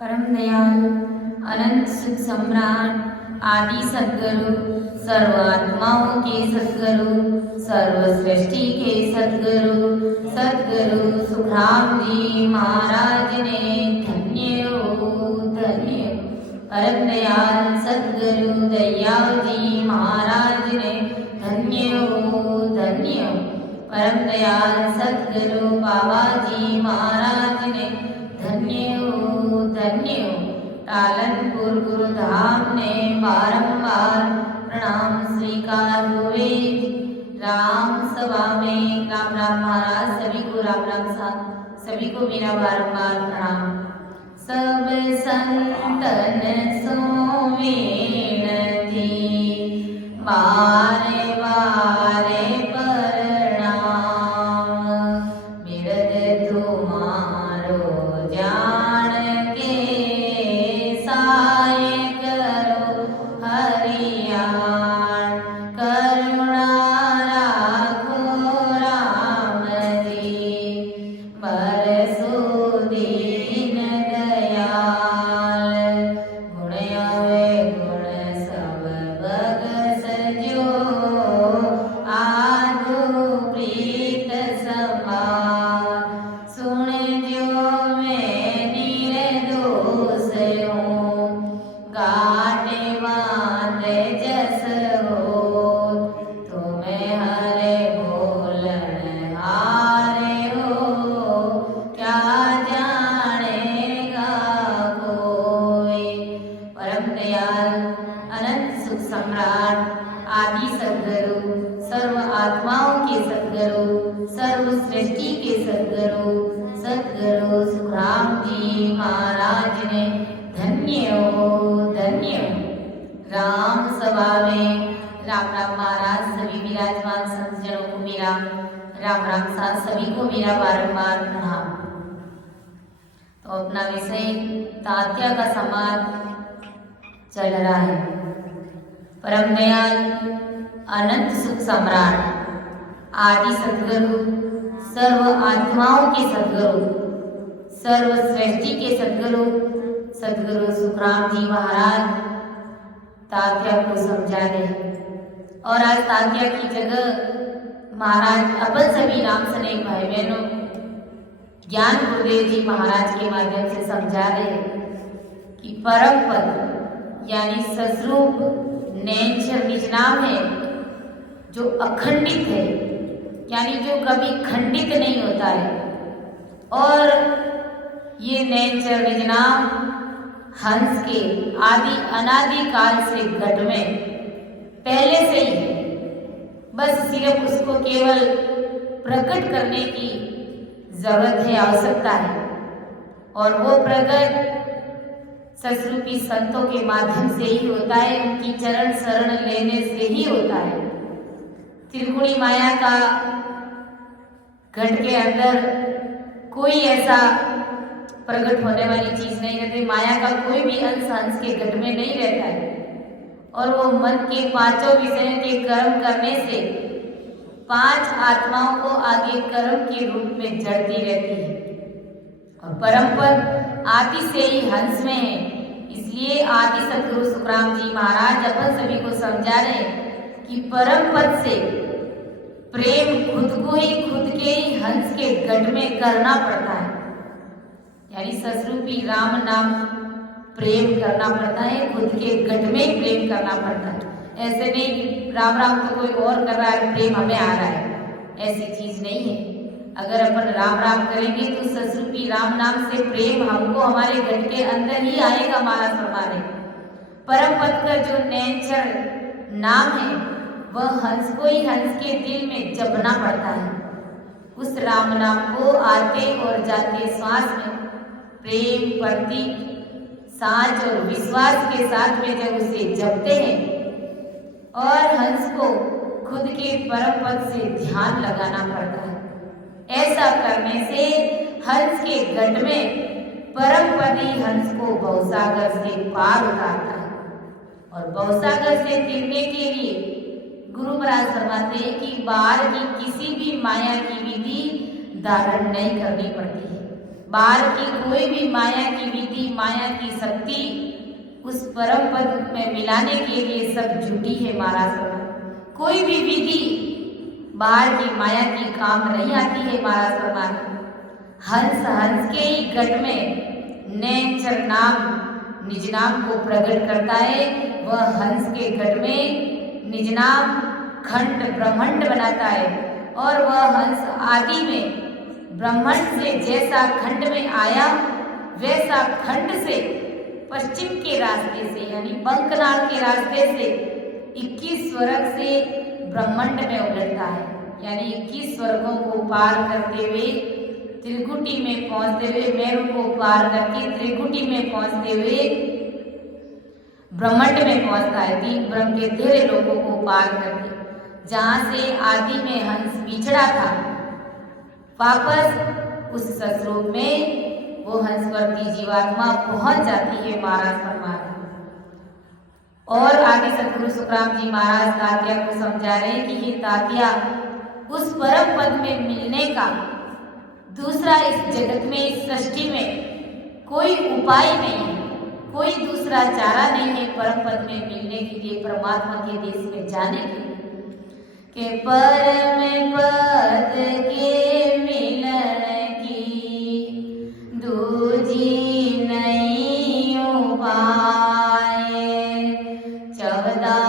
परम दयाल अनंत सुख सम्राट आदि सद्गुरु सर्व आत्माओं के सद्गुरु सर्व सृष्टि के सद्गुरु सद्गुरु सुखराम जी महाराज ने धन्य हो धन्य। परम दयाल सद्गुरु दयाल जी महाराज ने धन्य हो धन्य। परम दयाल सद्गुरु बाबा जी महाराज ने धन्य हो धन्य। टालनपुर गुरुधाम ने बारंबार प्रणाम स्वीकार हुए। राम सभा में राम राम महाराज सभी को राम राम साहब सभी को मेरा बारंबार प्रणाम। सब संतन सोवेन जी बारे बारे प्रणाम। बिरद तुम्हारो जान के साय करो हरियाण। करुणा राखो राम जी बरसो दीन दयाल। गुण आवे गुण सब बग सजो आदो प्रीत समान। सुन जो मैं निर्दोष हूँ गाटे मान जस हो। तुम्हें हरे बोलन हारे हो क्या जानेगा कोई। परम दयाल अनंत सुख सम्राट आदि सद्गुरु सर्व आत्माओं के सद्गुरु सर्व सृष्टि के सद्गुरु सद्गुरु सुखराम जी महाराज ने धन्य हो धन्य। राम सभा में राम राम महाराज सभी विराजमान संतजनों को मेरा राम राम साथ सभी को मेरा बारंबार प्रणाम। तो अपना विषय तात्या का समाज चल रहा है। परम दयाल अनंत सुख सम्राट आदि सद्गुरु सर्व आत्माओं के सद्गुरु सर्व सृष्टि के सद्गुरु सद्गुरु सुखराम जी महाराज तात्या को समझा रहे। और आज तात्या की जगह महाराज अपन सभी राम सनेक भाई बहनों ज्ञान गुरुदेव जी महाराज के माध्यम से समझा रहे कि परम पद यानी सस्वरूप नेचर निज नाम है जो अखंडित है यानी जो कभी खंडित नहीं होता है। और ये नेचर निज नाम हंस के आदि अनादि काल से घट में पहले से ही है। बस सिर्फ उसको केवल प्रकट करने की जरूरत है आवश्यकता है। और वो प्रकट सस्वरूपी संतों के माध्यम से ही होता है उनकी चरण शरण लेने से ही होता है। त्रिगुणी माया का घट के अंदर कोई ऐसा प्रकट होने वाली चीज नहीं रहती। माया का कोई भी अंश हंस के घट में नहीं रहता है। और वो मन के पांचों विषयों के कर्म करने से पांच आत्माओं को आगे कर्म के रूप में जड़ती रहती है। और परम पद आदि से ही हंस में है। इसलिए आदि सद्गुरु सुखराम जी महाराज अपन सभी को समझा रहे कि परम पद से प्रेम खुद को ही खुद के ही हंस के घट में करना पड़ता है। यानी सस्वरूपी राम नाम प्रेम करना पड़ता है खुद के घट में प्रेम करना पड़ता है। ऐसे नहीं कि राम राम तो कोई और कर रहा है प्रेम हमें आ रहा है, ऐसी चीज नहीं है। अगर अपन राम राम करेंगे तो सस्वरूपी राम नाम से प्रेम हमको हमारे घट के अंदर ही आएगा। महाराज फरमा रहे परम पद का जो नेचर नाम है वह हंस को ही हंस के दिल में जपना पड़ता है। उस राम नाम को आते और जाते श्वास में प्रेम प्रतीक साच और विश्वास के साथ में जब उसे जपते हैं और हंस को खुद के परम पद से ध्यान लगाना पड़ता है। ऐसा करने से हंस के घट में परम पद ही हंस को भवसागर से पार उतारता है। और भवसागर से तिरने के लिए गुरु महाराज फरमाते हैं कि बाहर की किसी भी माया की विधि धारण नहीं करनी पड़ती है। बाहर की कोई भी माया की विधि, माया की शक्ति उस परम पद में मिलाने के लिए सब झूठी है महाराज। कोई भी विधि बाहर की माया की काम नहीं आती है महाराज। हंस हंस के ही घट में नेचर नाम निज नाम को प्रकट करता है। वह हंस के घट में निज नाम खंड ब्रह्मांड बनाता है और वह हंस आदि में ब्रह्मांड से जैसा खंड में आया वैसा खंड से पश्चिम के रास्ते से यानी बंकनाल के रास्ते से 21 स्वर्ग से ब्रह्मांड में उलटता है। यानी 21 स्वर्गों को पार करते हुए त्रिकुटी में पहुंचते हुए, मेरु को पार करके त्रिकुटी में पहुंचते हुए ब्रह्मांड में पहुंचता है। 3 ब्रह्म के 13 लोगों को पार करके, जहां से आदि में हंस बिछड़ा था, वापस उस सतरूप में वो हंसवर्ती जीवात्मा पहुंच जाती है महाराज फरमान। और आगे सतगुरु सुखराम जी महाराज तात्या को समझा रहे हैं कि ये तात्या उस परम पद में मिलने का दूसरा इस जगत में, इस सृष्टि में कोई उपाय नहीं है, कोई दूसरा चारा नहीं है परम पद में मिलने के लिए, परमात्मा के देश में जाने के लिए। के परम पद के मिलन की दूजी नहीं उपाय, 14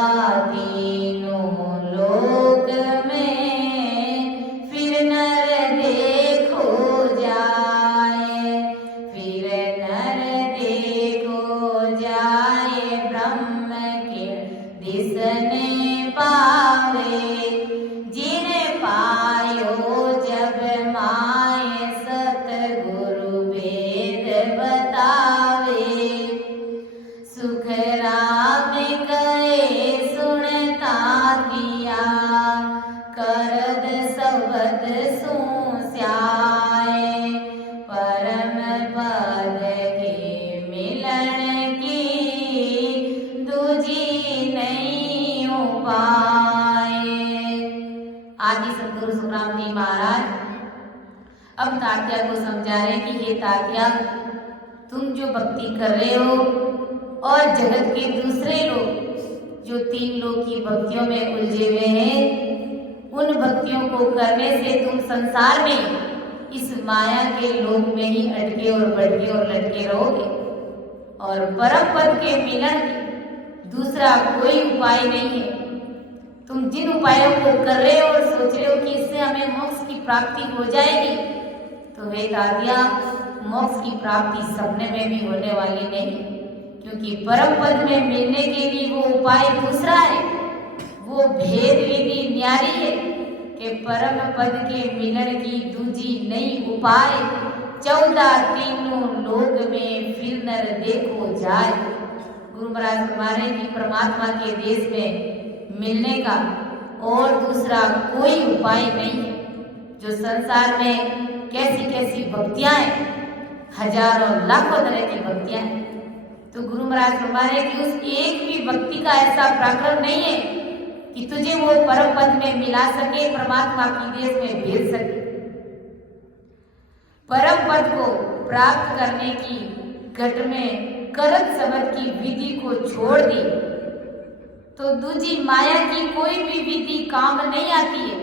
तीनों लोक में फिर नर देखो जाए, फिर नर देखो जाए, ब्रह्म के दिसने पावे, जिन्हें पायो जब माए सतगुरु वेद बतावे, सुख राम कहे सुनता दिया, करद सबद सुस्याए, परम पद के मिलन की दूजी नहीं उपाय। आदि सतगुरु सुखराम जी महाराज अब तात्या को समझा रहे कि ये तात्या, तुम जो भक्ति कर रहे हो और जगत के दूसरे लोग जो 3 लोग की भक्तियों में उलझे हुए हैं, उन भक्तियों को करने से तुम संसार में इस माया के लोक में ही अटके और बढ़के और लटके रहोगे और परम पद के मिलन दूसरा कोई उपाय नहीं है। तुम जिन उपायों को कर रहे हो और सोच रहे हो कि इससे हमें मोक्ष की प्राप्ति हो जाएगी, तो वे तात्या मोक्ष की प्राप्ति सपने में भी होने वाली नहीं, क्योंकि परम पद में मिलने के लिए वो उपाय दूसरा है, वो भेद विधि न्यारी है कि परम पद के मिलन की दूजी नई उपाय, 14 तीनों लोक में फिर नर देखो जाए। गुरु महाराज फरमाने की परमात्मा के देश में मिलने का और दूसरा कोई उपाय नहीं है। जो संसार में कैसी कैसी भक्तियां हैं, हजारों लाखों तरह की भक्तियां हैं, तो गुरु महाराज फरमाने कि उस एक भी भक्ति का ऐसा पराक्रम नहीं है कि तुझे वो परम पद में मिला सके, परमात्मा की देश में भेज सके। परम पद को प्राप्त करने की घट में करत शब्द की विधि को छोड़ दी तो दूजी माया की कोई भी विधि काम नहीं आती है।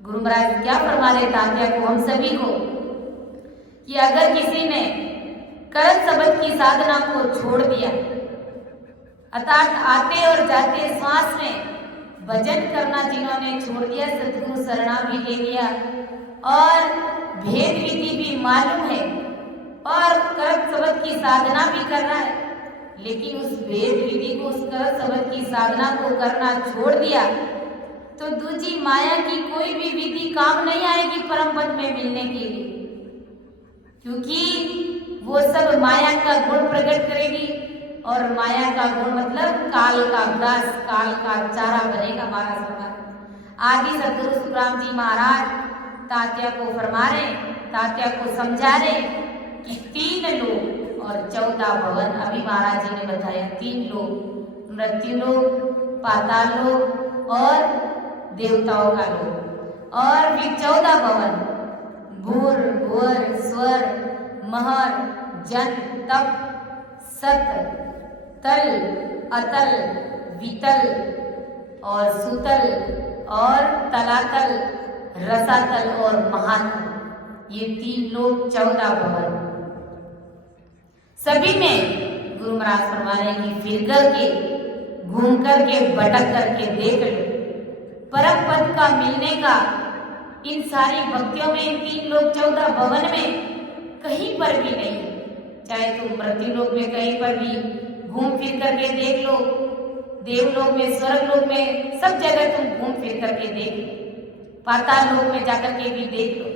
गुरु महाराज क्या फरमा रहे तात्या को, हम सभी को, कि अगर किसी ने करत शब्द की साधना को छोड़ दिया, अर्थात आते और जाते श्वास में भजन करना जिन्होंने छोड़ दिया, सतगुरु शरणा भी ले लिया और भेद विधि भी मालूम है और करत शब्द की साधना भी कर रहा है, लेकिन उस भेद विधि को, उस करत शब्द की साधना को करना छोड़ दिया, तो दूजी माया की कोई भी विधि काम नहीं आएगी परम पद में मिलने के लिए, क्योंकि वो सब माया का गुण प्रकट करेगी और माया का गुण मतलब काल का ग्रास, काल का चारा बनेगा महाराज भगवान। आदि सतगुरु सुखराम जी महाराज तात्या को फरमा रहे, तात्या को समझा रहे कि 3 लोक और 14 भवन, अभी महाराज जी ने बताया 3 लोक, मृत्यु लोक, पाताल लोक और देवताओं का लोक, और फिर 14 भवन, महर, जन, तप, सत, तल, अतल, वितल और सुतल और तलातल, रसातल और महातल, ये 3 लोक 14 भवन। सभी में गुरु महाराज फरमा रहे हैं कि फिर करके, घूम करके, भटक करके देख लो। परम पद का मिलने का इन सारी भक्तियों में, इन 3 लोक 14 भवन में कहीं पर भी नहीं है। चाहे तुम मृत्यु लोक में कहीं पर भी घूम फिर करके देख लो, देवलोक में, स्वर्ग लोक में, सब जगह तुम घूम फिर करके देख लो, पाताल लोक में जाकर के भी देख लो,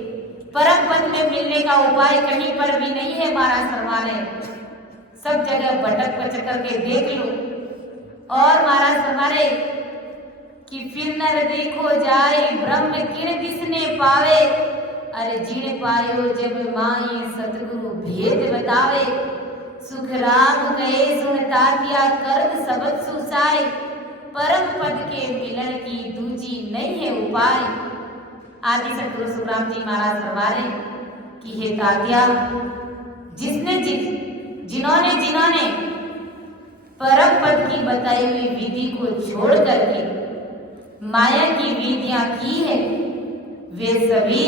परम पद में मिलने का उपाय कहीं पर भी नहीं है। महाराज फरमा रहे हैं सब जगह भटक पचक करके देख लो। और महाराज फरमा रहे कि फिर नर देखो जाए, ब्रह्म किन किसने पावे, अरे जिन पायो जब माए सतगुरु भेद बतावे, सुख राम कहे सुनता किया कर्म सबद सुसाए, परम पद के मिलन की दूजी नहीं है उपाय। आदि सतगुरु सुखराम जी महाराज फरमा रहे कि हे तात्या, जिन्होंने परम पद की बताई हुई विधि को छोड़ करके माया की विधियां की है, वे सभी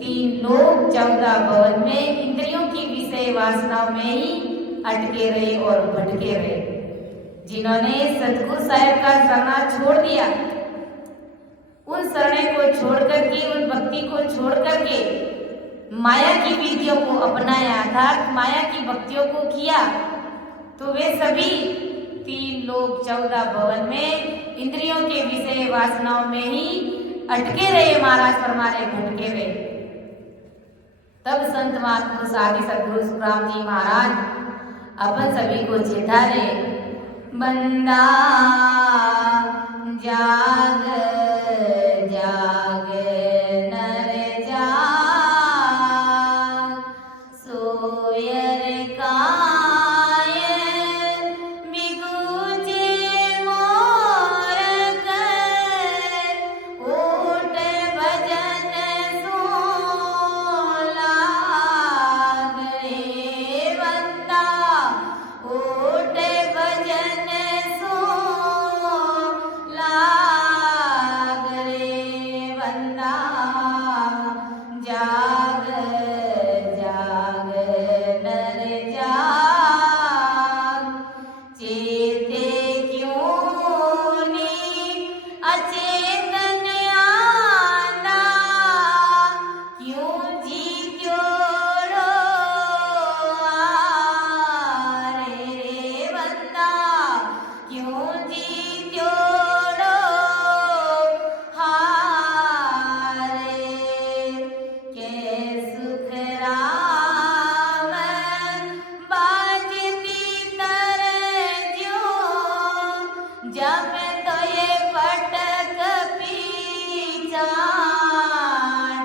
3 लोक 14 भवन में इंद्रियों की विषय वासनाओं में ही अटके रहे और भटके रहे। जिन्होंने सतगुरु साहब का शरणा छोड़ दिया, उन शरणे को छोड़ करके, उन भक्ति को छोड़ करके माया की विधियों को अपनाया, अर्थात माया की भक्तियों को किया, तो वे सभी 3 लोक 14 भवन में इंद्रियों के विषय वासनाओं में ही अटके रहे। महाराज फरमा रहे भटके रहे। तब संत महापुरुष आदि सतगुरु सुखराम जी महाराज अपन सभी को चेता रहे, बंदा जाग जाग नर जाग, सोयर काय बिगुचे मोर कर, ऊट भजन सो लाग रे बंदा, ऊट भजन सो लाग रे बंदा, जाग जाग नर जाग, चेते क्यों नी अचेतन आना, क्यों जी क्यों रो आरे रे बंदा, क्यों जी क्यों रो हारे, के सुख राम बाजती तर ज्यों, जब तो ये पटक पीछा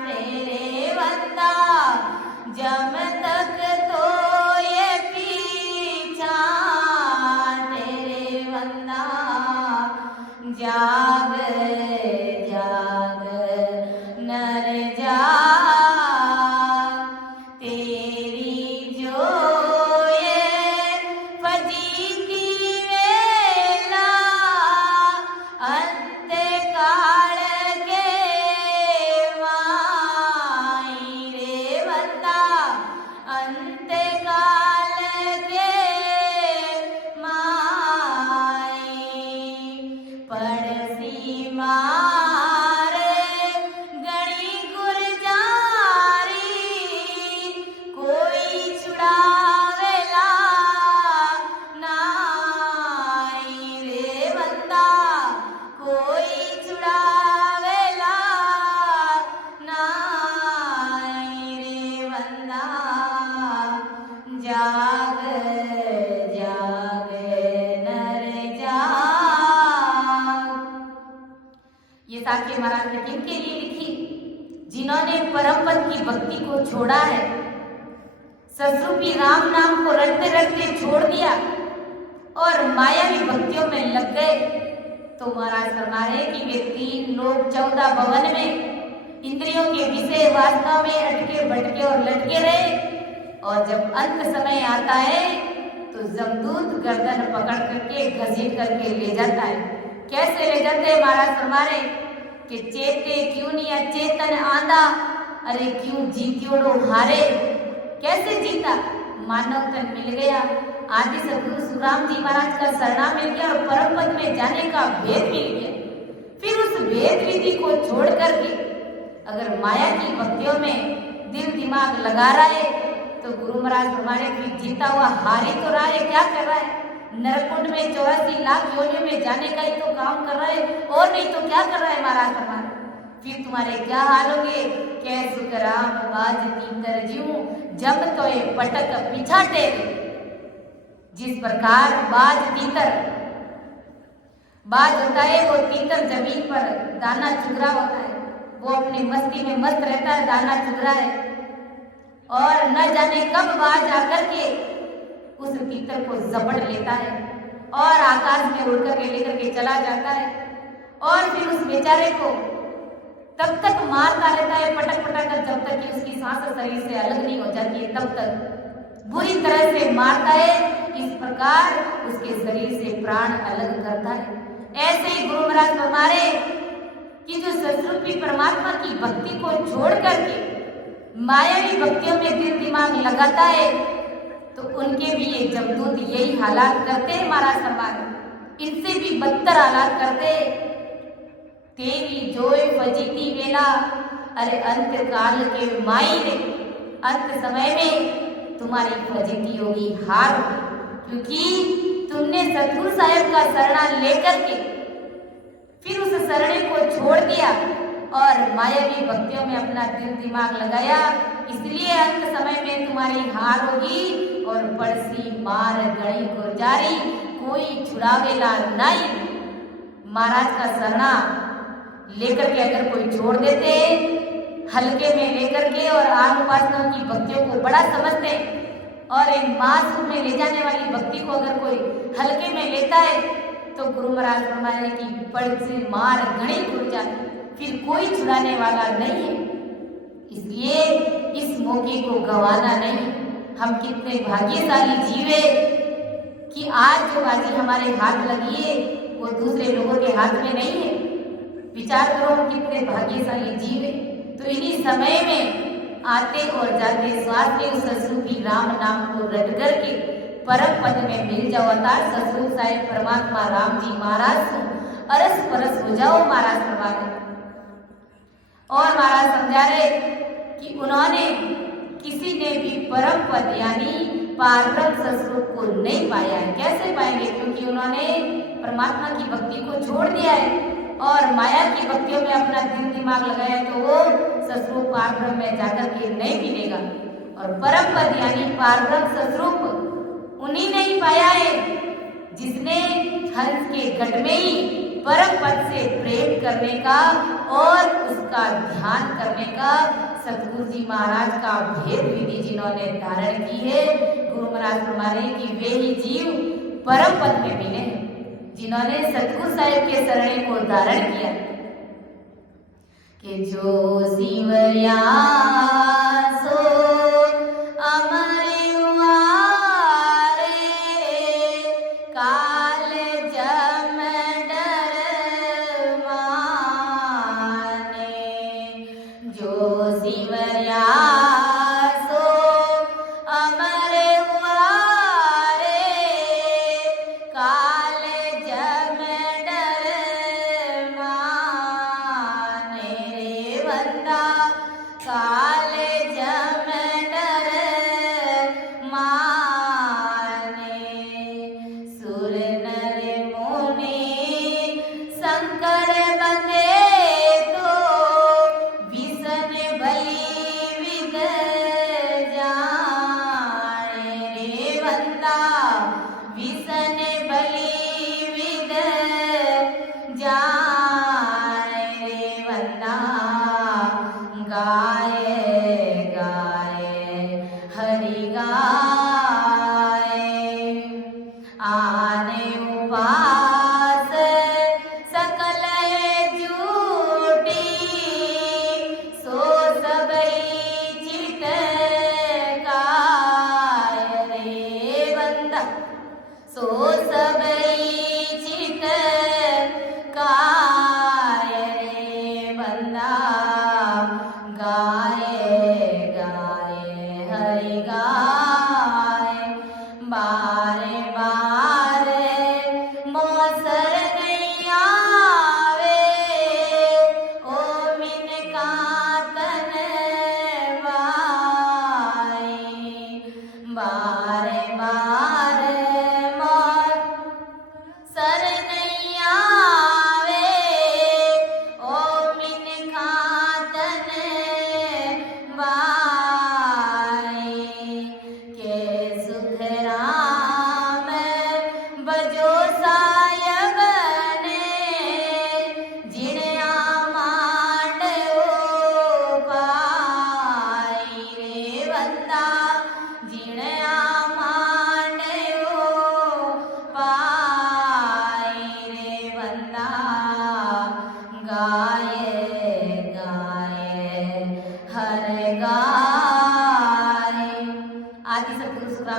तेरे बंदा, जब तक तो ये पीछा तेरे बंदा, जाग जाग नर जाग, तेरी जो ये फजीती वेला, अंत काल के माई रे बंदा, अंत काल के माई, पड़सी मार गणी गुरजारी, कोई छुड़ावेला नाई रे बंदा, कोई छुड़ावेला नाई रे बंदा, जाग जाग नर जाग। ये साक्य महाराज ने किनके लिए लिखी? जिन्होंने परम पद की भक्ति को छोड़ा है, ससुरूपी राम नाम को रटते रटते छोड़ दिया और मायावी भक्तियों में लग गए, तो महाराज फरमा रहे कि वे 3 लोक 14 भवन में इंद्रियों के विषय वासना में अटके भटके और लटके रहे, और जब अंत समय आता है तो जमदूत गर्दन पकड़ करके घसीट करके ले जाता है। कैसे ले जाते हैं महाराज फरमा रहे कि चेते क्यों नहीं अचेतन आंदा, अरे क्यों जीत्योड़ो हारे। कैसे जीता? मानव तन मिल गया, आदि सदगुरु सुखराम जी महाराज का शरणा मिल गया और परम पद में जाने का भेद मिल गया। फिर उस भेद विधि को छोड़ करके अगर माया की भक्तियों में दिल दिमाग लगा रहा है तो गुरु महाराज हमारे फिर जीता हुआ हार ही तो रहा है। क्या कर रहा है? नरकुंड में 84 लाख योनियों में जाने का ही तो काम कर रहा है, और नहीं तो क्या कर रहा है महाराज हमारे। फिर तुम्हारे क्या हाल होंगे? कैसु कराम बाज तीतर जीव जब तो ये पटक पिछाटे। जिस प्रकार बाज तीतर, बाज होता है वो तीतर जमीन पर दाना चुग रहा होता है, वो अपनी मस्ती में मस्त रहता है, दाना चुग रहा है और न जाने कब बाज आकर के उस तीतर को झपट लेता है और आकाश में उड़ करके लेकर के चला जाता है। और फिर उस बेचारे को तब तक मारता रहता है पटक पटक कर, जब तक कि उसकी सांस शरीर से अलग नहीं हो जाती है, तब तक बुरी तरह से मारता है। इस प्रकार उसके शरीर से प्राण अलग करता है। ऐसे ही गुरु महाराज हमारे कि जो सतरूपी परमात्मा की भक्ति को छोड़ करके मायावी भक्तियों में दिल दिमाग लगाता है तो उनके भी ये जमदूत यही हालात करते हैं महाराज हमारे, इनसे भी बदतर हालात करते। तेरी जोय फजीती वेला, अरे अंत काल के माई रे, अंत समय में तुम्हारी फजीती होगी, हार होगी, क्योंकि तुमने सतगुरु साहेब का शरणा लेकर के फिर उस शरणे को छोड़ दिया और मायावी भक्तियों में अपना दिल दिमाग लगाया। इसलिए अंत समय में तुम्हारी हार होगी और पड़सी मार गणी गुरजारी, कोई छुड़ावेला नहीं। महाराज का शरणा लेकर के अगर कोई छोड़ देते, हल्के में लेकर के और आग उपासनाओं की भक्तियों को बड़ा समझते और एक मास में ले जाने वाली भक्ति को अगर कोई हल्के में लेता है तो गुरु महाराज फरमाए कि पड़सी मार गणी गुरजारी, फिर कोई छुड़ाने वाला नहीं है। इसलिए इस मौके को गंवाना नहीं। हम कितने भाग्यशाली जीवे कि आज जो बाजी हमारे हाथ लगी है वो दूसरे लोगों के हाथ में नहीं है। विचार करो हम कितने भाग्यशाली जीवे। तो इन्हीं समय में आते और जाते स्वास्थ्य के उस ससरूपी राम नाम को रट करके परम पद में मिल जाओ। अर्थात ससरू साहिब परमात्मा राम जी महाराज अरस परस हो जाओ महाराज हमारे। और महाराज समझा रहे कि उन्होंने किसी ने भी परम पद यानी पारब्रह्म स्वरूप को नहीं पाया है। कैसे पाएंगे? क्योंकि उन्होंने परमात्मा की भक्ति को छोड़ दिया है और माया की भक्तियों में अपना दिल दिमाग लगाया, तो वो स्वरूप पारब्रह्म में जाकर के नहीं मिलेगा। और परम पद यानी पारब्रह्म स्वरूप उन्हीं ने ही पाया है जिसने हंस के गढ़ में ही परम पद से प्रेम करने का और उसका ध्यान करने का सतगुरु जी महाराज का भेद विधि जिन्होंने धारण की है। गुरु महाराज हमारे कि वे ही जीव परम पद में मिले हैं जिन्होंने सतगुरु साहिब के शरणे को धारण किया कि जो शिवया सो अमर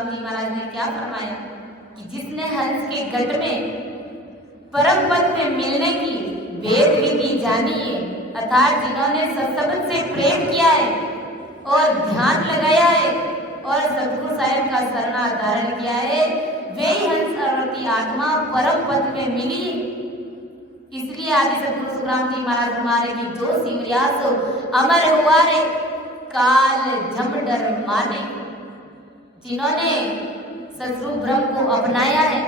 सुखराम जी महाराज ने क्या फरमाया कि जिसने हंस के गट में परम पद में मिलने की वेद विधि जानी है, अर्थात जिन्होंने सत्संग से प्रेम किया है और ध्यान लगाया है और सतगुरु साहिब का शरणा धारण किया है, वे ही हंस अवती आत्मा परम पद में मिली। इसलिए आदि सतगुरु सुखराम जी महाराज हमारे की जो शिवरियास अमर हुआ रे काल जम डर माने। जिन्होंने सतरूप ब्रह्म को अपनाया है,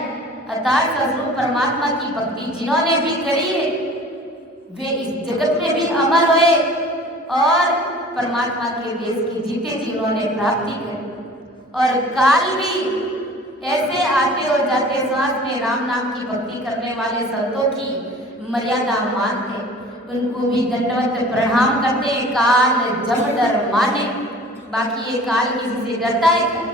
अर्थात सतरूप परमात्मा की भक्ति जिन्होंने भी करी है, वे इस जगत में भी अमर हुए और परमात्मा के देश की जीते जी उन्होंने प्राप्ति करी। और काल भी ऐसे आते और जाते श्वास में राम नाम की भक्ति करने वाले संतों की मर्यादा मानते, उनको भी दंडवत प्रणाम करते, काल जब डर माने। बाकी ये काल किसी से डरता है क्या?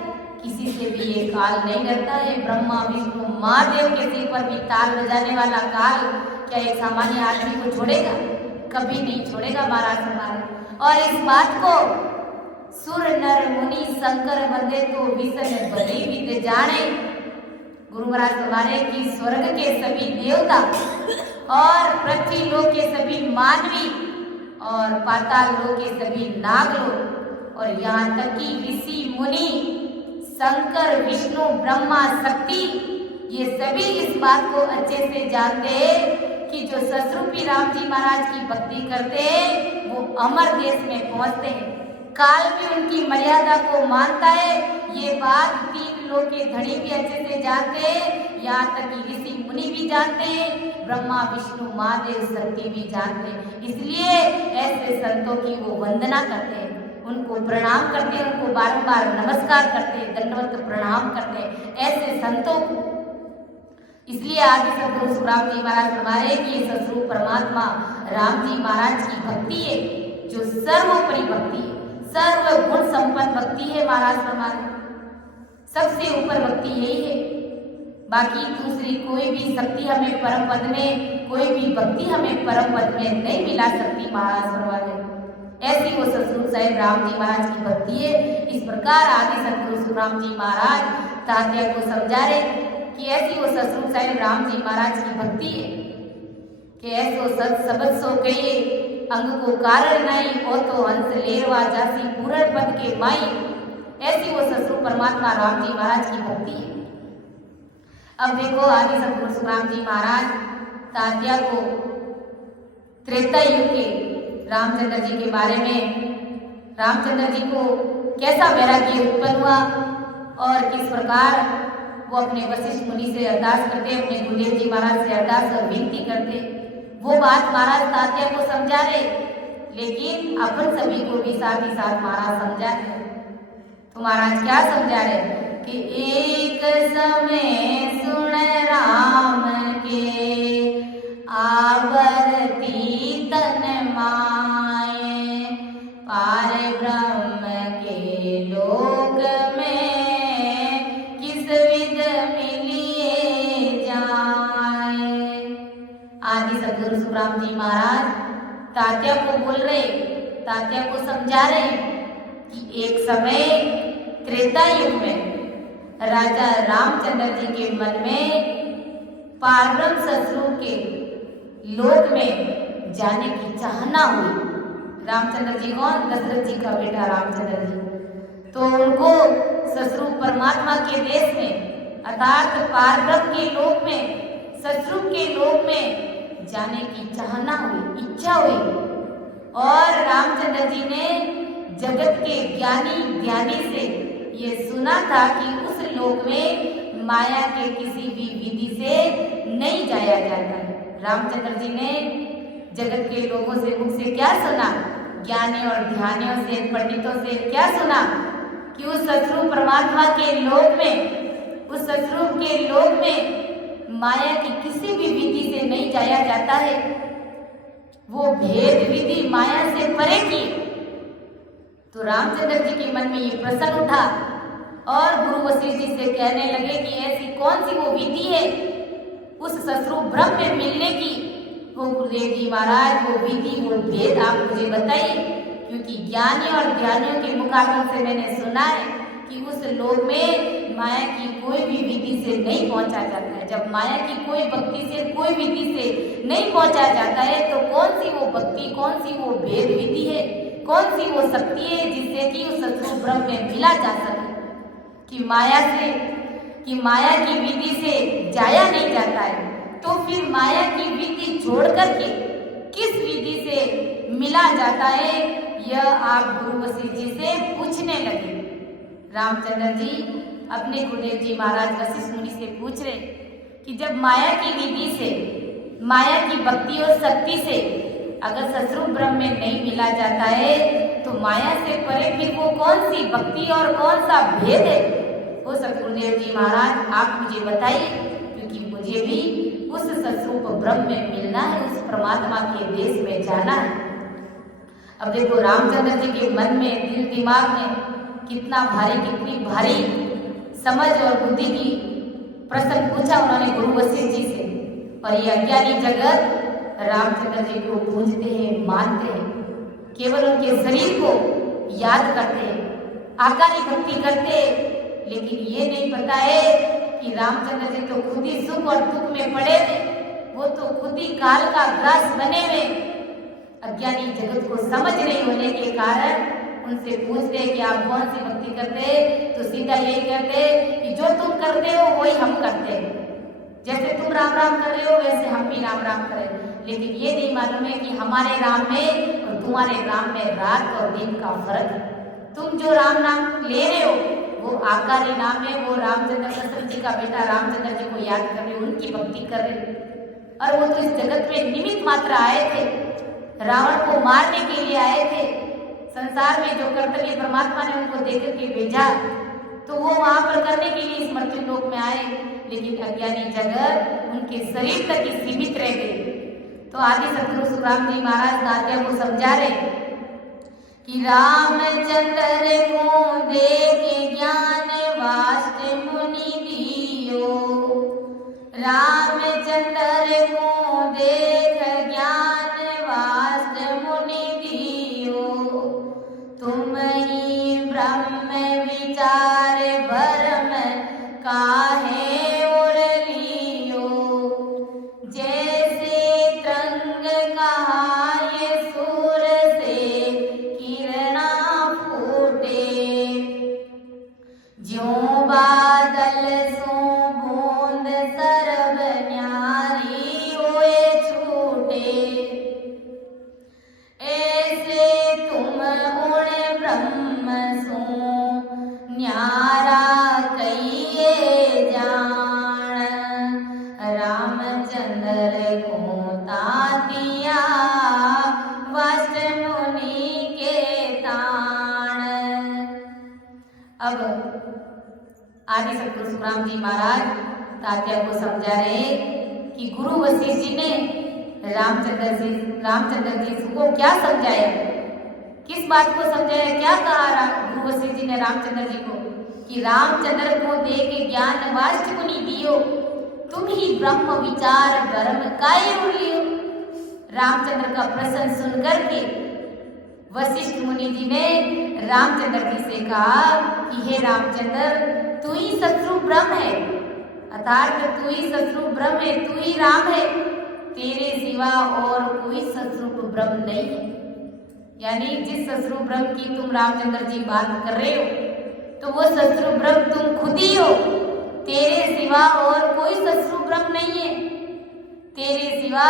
किसी से भी ये काल नहीं डरता है। ब्रह्मा विष्णु महादेव के सिर पर भी ताल बजाने वाला काल क्या एक सामान्य आदमी को छोड़ेगा? कभी नहीं छोड़ेगा महाराज हमारे। और इस बात को सुर नर मुनि शंकर बंदे तो विषय बदे विद जाने। गुरु महाराज हमारे की स्वर्ग के सभी देवता और पृथ्वी लोक के सभी मानवी और पाताल लोक के सभी नागलोक और यहाँ तक कि ऋषि मुनि शंकर विष्णु ब्रह्मा शक्ति ये सभी इस बात को अच्छे से जानते हैं कि जो सतरूपी राम जी महाराज की भक्ति करते हैं वो अमर देश में पहुंचते हैं। काल भी उनकी मर्यादा को मानता है। ये बात तीन लोक के धड़ी भी अच्छे से जानते हैं, यहाँ तक कि ऋषि मुनि भी जानते हैं, ब्रह्मा विष्णु महादेव शक्ति भी जानते हैं। इसलिए ऐसे संतों की वो वंदना करते हैं, उनको प्रणाम करते हैं, उनको बारंबार नमस्कार करते हैं, दंडवत प्रणाम करते हैं ऐसे संतों को। इसलिए आदि सतगुरु सुखराम जी महाराज फरमाए कि ये सतरूप परमात्मा राम जी महाराज की भक्ति है जो सर्वोपरि भक्ति है, सर्व गुण संपन्न भक्ति है। महाराज फरमाए सबसे ऊपर भक्ति यही है। बाकी दूसरी कोई भी शक्ति हमें परम पद में, कोई भी भक्ति हमें परम पद में नहीं मिला सकती। महाराज फरमाए ऐसी वो सतगुरु साहिब राम जी महाराज की भक्ति है। इस प्रकार आदि सतगुरु सुखराम जी महाराज तात्या को समझा रहे कि ऐसी वो सतगुरु साहिब राम जी महाराज की भक्ति है कि ऐसो सत सबद सो कहिए अंग को कारण नहीं, ओ तो हंस लेरवा जासी पूर्ण पद के माई। ऐसी वो सतगुरु परमात्मा राम जी महाराज की भक्ति है। अब देखो आदि सतगुरु सुखराम जी महाराज तात्या को त्रेता युग के रामचंद्र जी के बारे में, रामचंद्र जी को कैसा वैराग्य उत्पन्न हुआ और किस प्रकार वो अपने वशिष्ठ मुनि से अरदास करते, अपने गुरुदेव जी महाराज से अरदास और विनती करते, वो बात महाराज तात्या को समझा रहे, लेकिन अपन सभी को भी साथ ही साथ महाराज समझा रहे। तो महाराज क्या समझा रहे कि एक समय सुन राम के आवर्ती तन माए, पार ब्रह्म के लोक में किस विध मिलिए जाए। आदि सतगुरु सुखराम जी महाराज तात्या को बोल रहे, तात्या को समझा रहे कि एक समय त्रेता युग में राजा रामचंद्र जी के मन में पारब्रह्म सतरूप के लोक में जाने की चाहना हुई। रामचंद्र जी कौन? दशरथ जी का बेटा रामचंद्र जी। तो उनको सतरूप परमात्मा के देश में अर्थात पारब्रह्म के लोक में, सतरूप के लोक में जाने की चाहना हुई, इच्छा हुई। और रामचंद्र जी ने जगत के ज्ञानी से ये सुना था कि उस लोक में माया के किसी भी विधि से नहीं जाया जाता है। रामचंद्र जी ने जगत के लोगों से, मुख से क्या सुना? ज्ञानी और ध्यानियों से, पंडितों से क्या सुना कि उस सतरूप परमात्मा के लोक में, उस सतरूप के लोक में माया की किसी भी विधि से नहीं जाया जाता है। वो भेद विधि माया से परे की। तो रामचंद्र जी के मन में ये प्रश्न उठा और गुरु वशिष्ठ जी से कहने लगे कि ऐसी कौन सी वो विधि है उस सतरूप ब्रह्म में मिलने की? वो गुरुदेव जी महाराज वो विधि, वो भेद आप मुझे बताइए, क्योंकि ज्ञानी और ध्यानियों के मुखाग्र से मैंने सुना है कि उस लोक में माया की कोई भी विधि से नहीं पहुंचा जाता है। जब माया की कोई भक्ति से, कोई विधि से नहीं पहुंचा जाता है तो कौन सी वो भक्ति, कौन सी वो भेद विधि है, कौन सी वो शक्ति है जिससे कि उस सतरूप ब्रह्म में मिला जा सके। कि माया की विधि से जाया नहीं जाता है, तो फिर माया की विधि छोड़ करके किस विधि से मिला जाता है, यह आप गुरु वशिष्ठ जी से पूछने लगे। रामचंद्र जी अपने गुरुदेव जी महाराज वशिष्ठ मुनि से पूछ रहे कि जब माया की विधि से, माया की भक्ति और शक्ति से अगर सतरूप ब्रह्म में नहीं मिला जाता है तो माया से परे फिर वो कौन सी भक्ति और कौन सा भेद है, वो सतगुरुदेव जी महाराज आप मुझे बताइए, क्योंकि मुझे भी उस सतरूप ब्रह्म में मिलना है, उस परमात्मा के देश में जाना है। अब देखो रामचंद्र जी के मन में, दिल दिमाग में कितना भारी, कितनी भारी समझ और बुद्धि की प्रश्न पूछा उन्होंने गुरु वशिष्ठ जी से। और ये अज्ञानी जगत रामचंद्र जी को पूजते हैं, मानते हैं, केवल उनके शरीर को याद करते हैं, आकारी भक्ति करते हैं, लेकिन ये नहीं पता है कि रामचंद्र जी तो खुद ही सुख और दुख में पड़े हुए, वो तो खुद ही काल का ग्रास बने हुए। अज्ञानी जगत को समझ नहीं होने के कारण उनसे पूछते हैं कि आप कौन सी भक्ति करते हैं, तो सीधा यही कहते हैं कि जो तुम करते हो वही हम करते हैं, जैसे तुम राम राम कर रहे हो वैसे हम भी राम राम करें। लेकिन ये नहीं मालूम है कि हमारे राम में और तुम्हारे राम में रात और दिन का फर्क है। तुम जो राम नाम ले रहे हो वो आकारी नाम है, वो रामचंद्र दशरथ जी का बेटा रामचंद्र जी को याद कर रहे हो, उनकी भक्ति कर रहे हो। और वो तो इस जगत में निमित्त मात्र आए थे, रावण को मारने के लिए आए थे। संसार में जो कर्तव्य परमात्मा ने उनको देकर के भेजा तो वो वहां पर करने के लिए इस मृत्यु लोक में आए, लेकिन अज्ञानी जगत उनके शरीर तक ही सीमित रह गए। तो आदि सतगुरु सुखराम जी महाराज दात्या को समझा रहे कि रामचंद्र को देख ज्ञान वाष्ट मुनि दियो, रामचंद्र को देख ज्ञान वाष्ट मुनि दियो, तुम ही ब्रह्म विचार भरम काहे और लियो, जैसे तरंग कहा ये सूर से किरणा फूटे, ज्यों बादल सो बूंद सरब न्यारी होए छूटे, ऐसे तुम उण ब्रह्म सो न्यारा कहिए जान, रामचंद्र को तातिया वस्त मुनि के ताण। अब आदि सतगुरु सुखराम जी महाराज तात्या को समझा रहे कि गुरु वशिष्ठ जी ने रामचंद्र जी को क्या समझाया, किस बात को समझाया, क्या कहा गुरु वशिष्ठ जी ने रामचंद्र जी को कि रामचंद्र को देख ज्ञान वाष्ट मुनि दियो, तुम ही ब्रह्म विचार ब्रह्म काय लियो। रामचंद्र का प्रश्न सुनकर के वशिष्ठ मुनि जी ने रामचंद्र जी से कहा कि हे रामचंद्र, तू ही सतरूप ब्रह्म है, अर्थात तू ही सतरूप ब्रह्म है, तू ही राम है, तेरे सिवा और कोई सतरूप ब्रह्म नहीं है। यानी जिस सतरूप ब्रह्म की तुम रामचंद्र जी बात कर रहे हो तो वो सतरूप ब्रह्म तुम खुद ही हो, तेरे सिवा और कोई सतरूप ब्रह्म नहीं है। तेरे सिवा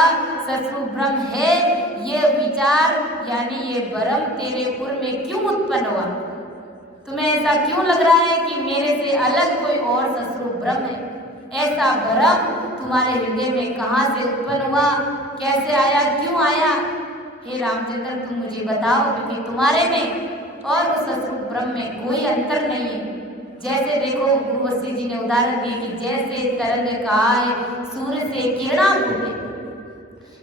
सतरूप ब्रह्म है, ये विचार यानी ये ब्रह्म तेरे पुर में क्यों उत्पन्न हुआ? तुम्हें ऐसा क्यों लग रहा है कि मेरे से अलग कोई और सतरूप ब्रह्म है? ऐसा ब्रह्म तुम्हारे हृदय में कहाँ से उत्पन्न हुआ, कैसे आया, क्यों आया? हे रामचंद्र, तुम मुझे बताओ, क्योंकि तुम्हारे में और उस सतरूप ब्रह्म में कोई अंतर नहीं है। जैसे देखो गुरु वशिष्ठ जी ने उदाहरण दिए कि जैसे तरंग काय सूर्य से किरणा फूटे,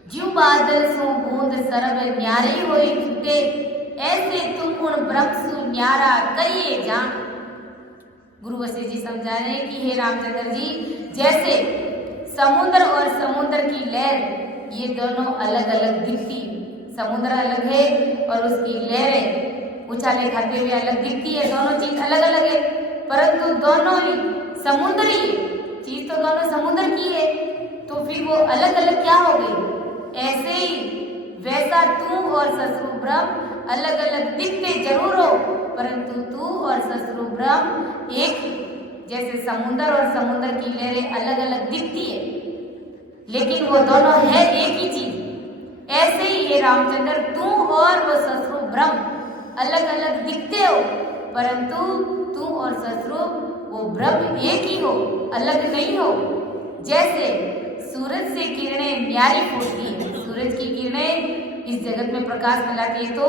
ज्यों बादल सो बूंद सरब न्यारी होई छूटे, ऐसे तुम उन ब्रह्म सु न्यारा कहिए जान। गुरु वशिष्ठ जी समझा रहे हैं कि हे रामचंद्र जी, जैसे समुद्र और समुद्र की लहर ये दोनों अलग अलग दिखती, समुद्र अलग है और उसकी लहरें उछाले खाते हुए अलग दिखती है, दोनों चीज अलग अलग है। परंतु दोनों ही समुद्र ही है, चीज तो दोनों समुद्र की है, तो फिर वो अलग अलग क्या हो गई? ऐसे ही वैसा तू और ससुर ब्रह्म अलग अलग दिखते जरूर हो, परंतु तू और ससुर ब्रह्म एक ही। जैसे समुद्र और समुद्र की लहरें अलग अलग दिखती है, लेकिन वो दोनों है एक ही चीज। ऐसे ही ये रामचंद्र, तू और वो ससुर ब्रह्म अलग अलग दिखते हो, परंतु तू और ससुर वो ब्रह्म एक ही हो, अलग नहीं हो। जैसे सूरज से किरणें न्यारी फूटती है, सूरज की किरणें इस जगत में प्रकाश फैलाती है, तो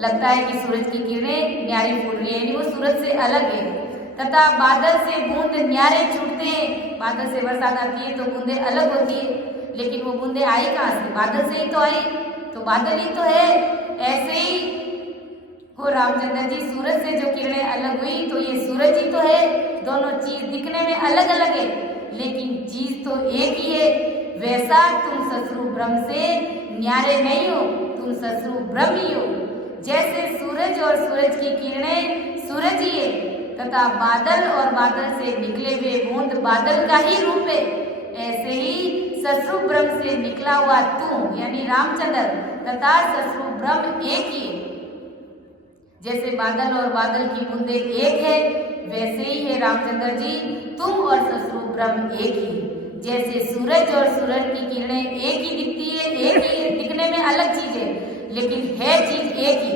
लगता है कि सूरज की किरणें न्यारी फूट रही है, यानी वो सूरज से अलग है। तथा बादल से बूंद न्यारे छूटते हैं, बादल से बरसात आती है तो बूंदे अलग होती है, लेकिन वो बूंदे आई कहाँ से? बादल से ही तो आई, तो बादल ही तो है। ऐसे ही हो रामचंद्र जी, सूरज से जो किरणें अलग हुई तो ये सूरज ही तो है। दोनों चीज दिखने में अलग अलग है, लेकिन चीज तो एक ही है। वैसा तुम ससुर ब्रह्म से न्यारे नहीं हो, तुम ससुर ब्रह्म ही हो। जैसे सूरज और सूरज की किरणें सूरज ही है, तथा बादल और बादल से निकले हुए बूंद बादल का ही रूप है, ऐसे ही ससुर ब्रह्म से निकला हुआ तू यानी रामचंद्र तथा ससुर ब्रह्म एक ही है। जैसे बादल और बादल की बूंदे एक है, वैसे ही है रामचंद्र जी, तुम और ससुर ब्रह्म एक ही। जैसे सूरज और सूरज की किरणें एक ही दिखती है, एक ही दिखने में अलग चीज है, लेकिन है चीज एक ही,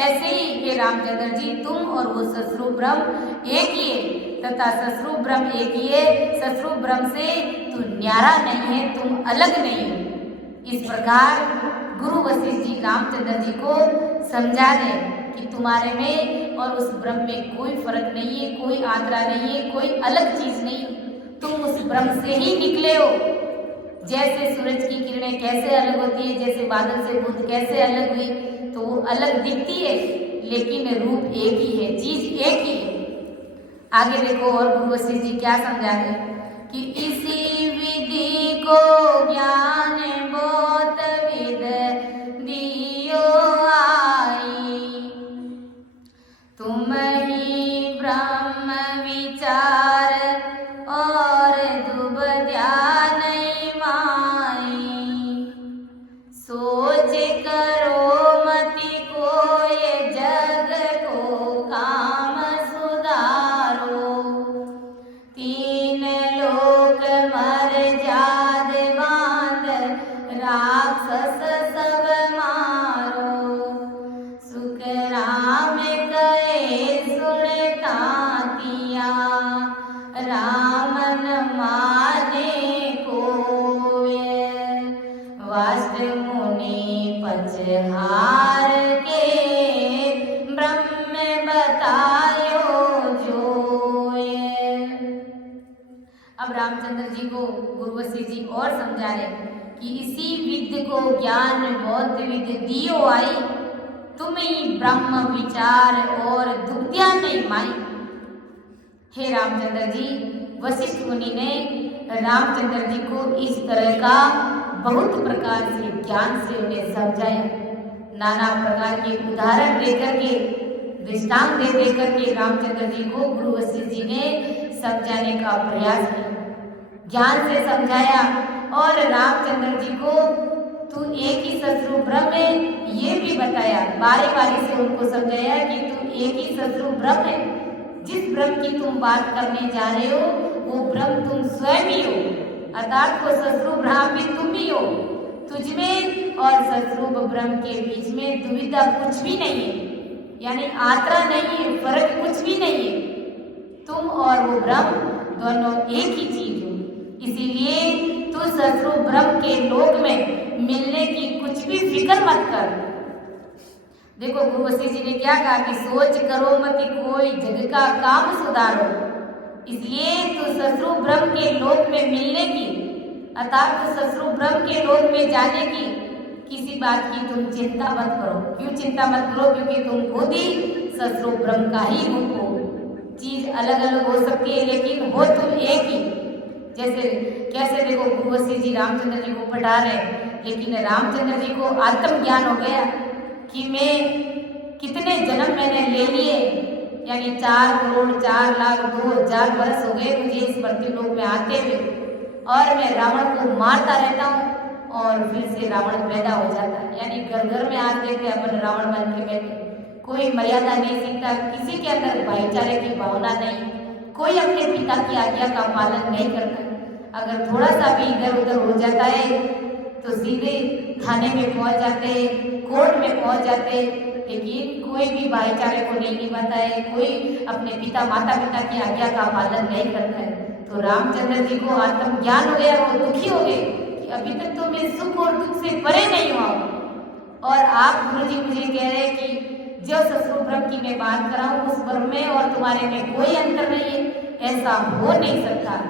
ऐसे ही ये रामचंद्र जी, तुम और वो ससुर ब्रह्म एक ही है, तथा ससुर ब्रह्म एक ही है। ससुर ब्रह्म से तू न्यारा नहीं है, तुम अलग नहीं हो। इस प्रकार गुरु वशिष्ठ जी रामचंद्र जी को समझा दें कि तुम्हारे में और उस ब्रह्म में कोई फर्क नहीं है, कोई आंतरा नहीं है, कोई अलग चीज नहीं, तुम उस ब्रह्म से ही निकले हो। जैसे सूरज की किरणें कैसे अलग होती है, जैसे बादल से बूंद कैसे अलग हुई, तो वो अलग दिखती है, लेकिन रूप एक ही है, चीज एक ही है। आगे देखो और गुरु वशिष्ठ जी क्या समझा रहे कि इसी विधि को ज्ञान बहुत विद दियो आई, तुम ही ब्रह्म विचार और दुब ध्यान माई, सोच करो मति को ये जग को काम सुधारो, तीन लोक मर जाद बांध राक्षस सब मारो, सुख राम कहे सुनता किया, राम न माने कोय, वाष्ट मुनि पचहार के ब्रह्म बतायो जोय। अब रामचंद्र जी को गुरु वशिष्ठ जी और समझा रहे कि इसी विद्य को ज्ञान बौद्ध विद्य दियो आई, तुम ही ब्रह्म विचार और दुग्ध्या नहीं माई। हे रामचंद्र जी, वशिष्ठ मुनि ने रामचंद्र जी को इस तरह का बहुत प्रकार से ज्ञान से उन्हें समझाया, नाना प्रकार के उदाहरण देकर के, दृष्टांत दे करके रामचंद्र जी को गुरु वशिष्ठ जी ने समझाने का प्रयास किया, ज्ञान से समझाया। और रामचंद्र जी को तू एक ही ससुर ब्रह्म है ये भी बताया, बारी बारी से उनको समझाया कि तू एक ही ससुर ब्रह्म है। जिस ब्रह्म की तुम बात करने जा रहे हो वो ब्रह्म तुम स्वयं ही हो, अर्थात वो ससुर ब्रह्म भी तुम ही हो। तुझमें और ससुर ब्रह्म के बीच में दुविधा कुछ भी नहीं है, यानी आत्रा नहीं है, फर्क कुछ भी नहीं है। तुम और वो ब्रह्म दोनों एक ही चीज हो, इसीलिए तू ससुर ब्रह्म के लोक में मिलने की कुछ भी फिक्र मत कर। देखो गुरु वशिष्ठ जी ने क्या कहा कि सोच करो मत कोई जग का काम सुधारो, इसलिए तू ससुर ब्रह्म के लोक में मिलने की, अर्थात तो ससुर ब्रह्म के लोक में जाने की किसी बात की तुम चिंता मत करो। क्यों चिंता मत करो? क्योंकि तुम खुद ही ससुर ब्रह्म का ही रूप हो। चीज अलग अलग हो सकती है लेकिन हो तुम एक ही। जैसे कैसे देखो गुरु वशिष्ठ जी रामचंद्र जी को पढ़ा रहे, लेकिन रामचंद्र जी को आत्म ज्ञान हो गया कि मैं कितने जन्म मैंने ले लिए, यानी 4 करोड़ 4 लाख 2,000 वर्ष हो गए मुझे इस मृत्युलोक में आते हुए, और मैं रावण को मारता रहता हूँ और फिर से रावण पैदा हो जाता है। यानी घर घर में आज देखते अपन रावण बन के बैठे, कोई मर्यादा नहीं सीखता, किसी के अंदर भाईचारे की भावना नहीं, कोई अपने पिता की आज्ञा का पालन नहीं करता। अगर थोड़ा सा भी इधर उधर हो जाता है तो सीधे थाने में पहुंच जाते, कोर्ट में पहुंच जाते, लेकिन कोई भी भाईचारे को नहीं निभाता है, कोई अपने पिता माता पिता की आज्ञा का पालन नहीं करता है। तो रामचंद्र जी को आत्मज्ञान हो गया, वो दुखी हो गए कि अभी तक तो मैं सुख और दुख से परे नहीं हुआ हूँ, और आप गुरुजी मुझे कह रहे हैं कि जो ससुर ब्रह्म की मैं बात कर रहा हूँ उस ब्रह्म में और तुम्हारे में कोई अंतर नहीं है, ऐसा हो नहीं सकता।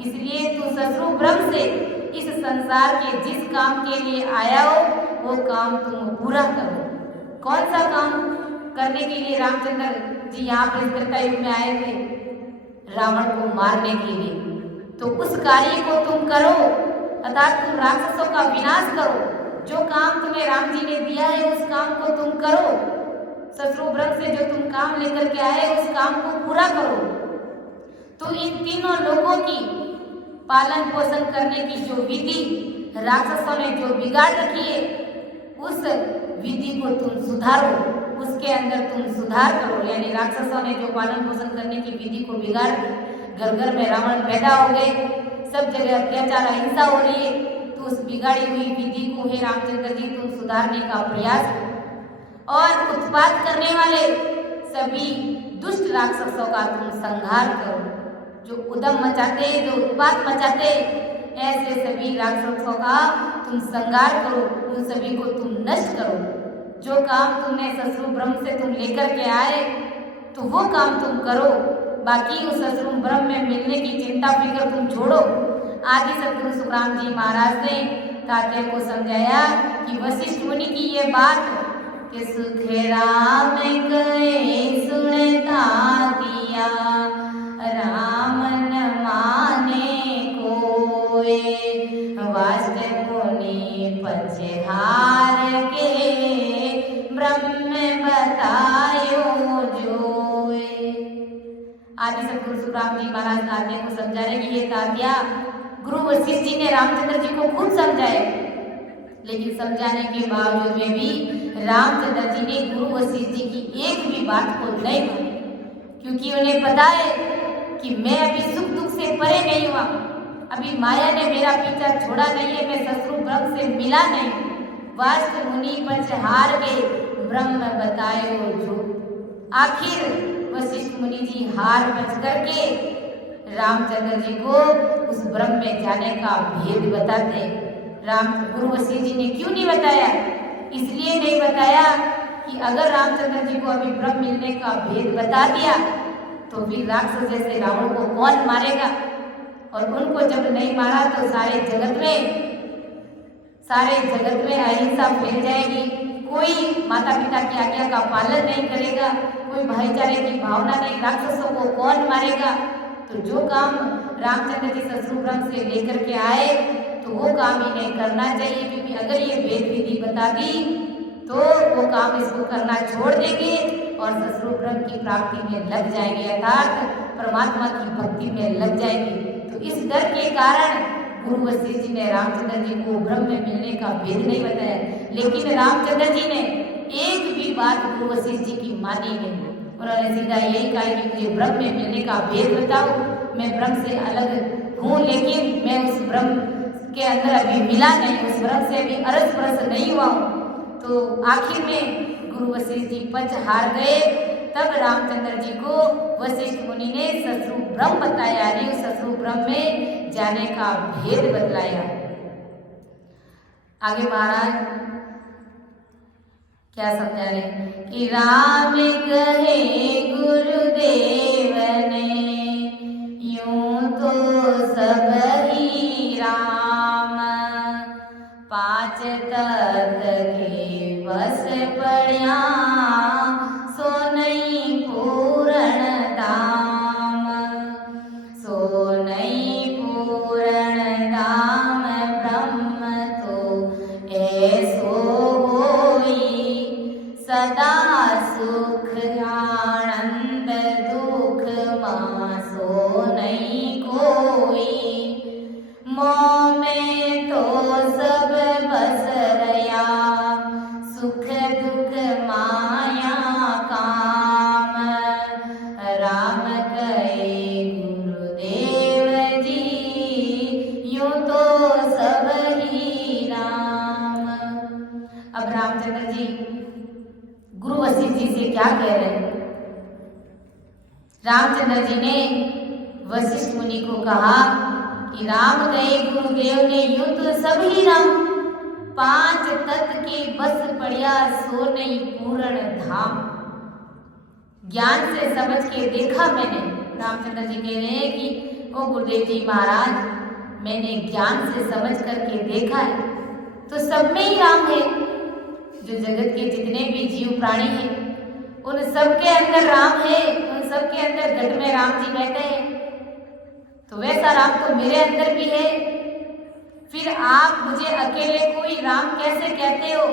इसलिए तू ससुर ब्रह्म से इस संसार के जिस काम के लिए आया हो वो काम तुम पूरा करो। कौन सा काम करने के लिए रामचंद्र जी यहाँ पर त्रेता युग में आए थे? रावण को मारने के लिए। तो उस कार्य को तुम करो, अर्थात तुम राक्षसों का विनाश करो। जो काम तुम्हें राम जी ने दिया है उस काम को तुम करो। ससुर ब्रह्म से जो तुम काम लेकर के आए उस काम को पूरा करो। तो इन तीनों लोगों की पालन पोषण करने की जो विधि राक्षसों ने जो बिगाड़ रखी है उस विधि को तुम सुधारो, उसके अंदर तुम सुधार करो। यानी राक्षसों ने जो पालन पोषण करने की विधि को बिगाड़, घर घर में रावण पैदा हो गए, सब जगह अत्याचार अहिंसा हो रही है, तो उस बिगाड़ी हुई विधि को हे रामचंद्र जी तुम सुधारने का प्रयास करो। और उत्पात करने वाले सभी दुष्ट राक्षसों का तुम संहार करो। जो उद्यम मचाते, जो उत्पात मचाते, ऐसे सभी राक्षसों का तुम संहार करो, उन सभी को तुम नष्ट करो। जो काम तुमने ससुर ब्रह्म से तुम लेकर के आए तो वो काम तुम करो, बाकी उस ससुर ब्रह्म में मिलने की चिंता फिक्र तुम छोड़ो। आदि सदगुरु सुखराम जी महाराज ने तात्या को समझाया कि वशिष्ठ मुनि की ये बात कि सुख राम कहे सुनता दिया, राम न माने कोय, वास्तव मुनि पछहार के ब्रह्म बतायो जोय। आदि सदगुरु सुखराम जी महाराज तात्या को समझा रहे कि ये तात्या गुरु वशिष्ठ जी ने रामचंद्र जी को खूब समझाए, लेकिन समझाने के बावजूद में भी रामचंद्र जी ने गुरु वशिष्ठ जी की एक भी बात को नहीं मानी, क्योंकि उन्हें पता है कि मैं अभी सुख दुख से परे नहीं हुआ, अभी माया ने मेरा पीछा छोड़ा नहीं है, मैं ससुर ब्रह्म से मिला नहीं। वास्तु मुनि पछहार के ब्रह्म बतायो जो। आखिर वशिष्ठ मुनि जी हार बच करके रामचंद्र जी को उस ब्रह्म में जाने का भेद बताते। गुरु वशिष्ठ जी ने क्यों नहीं बताया? इसलिए नहीं बताया कि अगर रामचंद्र जी को अभी ब्रह्म मिलने का भेद बता दिया तो फिर राक्षस जैसे रावण को कौन मारेगा, और उनको जब नहीं मारा तो सारे जगत में अहिंसा फैल जाएगी, कोई माता पिता की आज्ञा का पालन नहीं करेगा, कोई भाईचारे की भावना नहीं, राक्षसों को कौन मारेगा। तो जो काम रामचंद्र जी ससुर ब्रह्म से लेकर के आए तो वो काम इन्हें करना चाहिए, क्योंकि अगर ये वेद विधि बता दी तो वो काम इसको करना छोड़ देंगे और ससुर ब्रह्म की प्राप्ति में लग जाएंगे, अर्थात परमात्मा की भक्ति में लग जाएंगे। तो इस डर के कारण गुरु वशिष्ठ जी ने रामचंद्र जी को ब्रह्म में मिलने का भेद नहीं बताया, लेकिन रामचंद्र जी ने एक भी बात गुरु वशिष्ठ जी की मानी नहीं। उन्होंने सीधा यही कहा कि मुझे ब्रह्म में मिलने का भेद बताओ, मैं ब्रह्म से अलग हूँ, लेकिन मैं उस ब्रह्म के अंदर अभी मिला नहीं, उस ब्रह्म से अभी अरस परस नहीं हुआ हूँ। तो आखिर में गुरु वशिष्ठ जी पछहार गए। तब रामचंद्र जी को वशिष्ठ मुनि ने ससुर ब्रह्म बताया, यानी उस ससुर ब्रह्म में जाने का भेद बतलाया। आगे महाराज क्या समझा रहे कि राम कहे गुरुदेव ने यूं तो सब ही राम, पांच तत्व के बस पड़िया सो नहीं पूर्ण दाम, सो नहीं पूर्ण दाम ब्रह्म तो ऐसो होई सदा सुख ध्यान रामचंद्र जी ने वशिष्ठ मुनि को कहा कि राम गए गुरुदेव ने यूं तो सभी राम, 5 तत्व के बस पड़िया सो नहीं पूर्ण धाम। ज्ञान से समझ के देखा मैंने, रामचंद्र जी कह रहे हैं कि ओ गुरुदेव जी महाराज, मैंने ज्ञान से समझ करके देखा है तो सब में ही राम है। जो जगत के जितने भी जीव प्राणी हैं उन सब के अंदर राम है, उन सब के अंदर घट में राम जी बैठे हैं। तो वैसा राम तो मेरे अंदर भी है। फिर आप मुझे अकेले कोई राम कैसे कहते हो,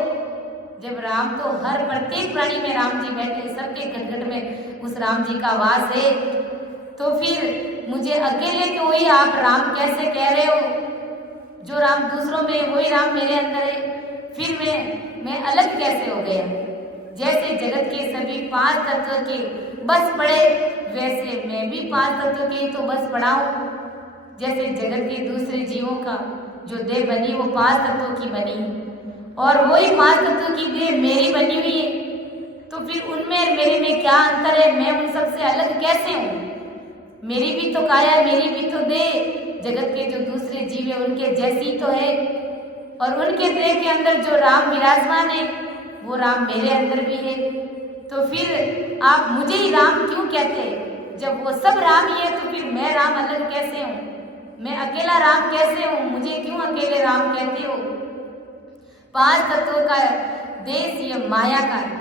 जब राम तो हर प्रत्येक प्राणी में राम जी बैठे, सबके घट घट में उस राम जी का वास है। तो फिर मुझे अकेले कोई आप राम कैसे कह रहे हो? जो राम दूसरों में वही राम मेरे अंदर है। फिर मैं अलग कैसे हो गया? जैसे जगत के सभी 5 तत्व के बस पड़े, वैसे मैं भी 5 तत्व के तो बस पड़ा हूँ। जैसे जगत के दूसरे जीवों का जो देह बनी वो 5 तत्वों की बनी और वही 5 तत्वों की देह मेरी बनी हुई है। तो फिर उनमें और मेरे में क्या अंतर है? मैं उन सबसे अलग कैसे हूँ? मेरी भी तो काया, मेरी भी तो देह जगत के जो दूसरे जीव है उनके जैसी तो है, और उनके देह के अंदर जो राम विराजमान है वो राम मेरे अंदर भी है। तो फिर आप मुझे ही राम क्यों कहते हैं? जब वो सब राम ही है तो फिर मैं राम अलग कैसे हूँ? मैं अकेला राम कैसे हूँ? मुझे क्यों अकेले राम कहते हो? 5 तत्वों का देश ये माया का है,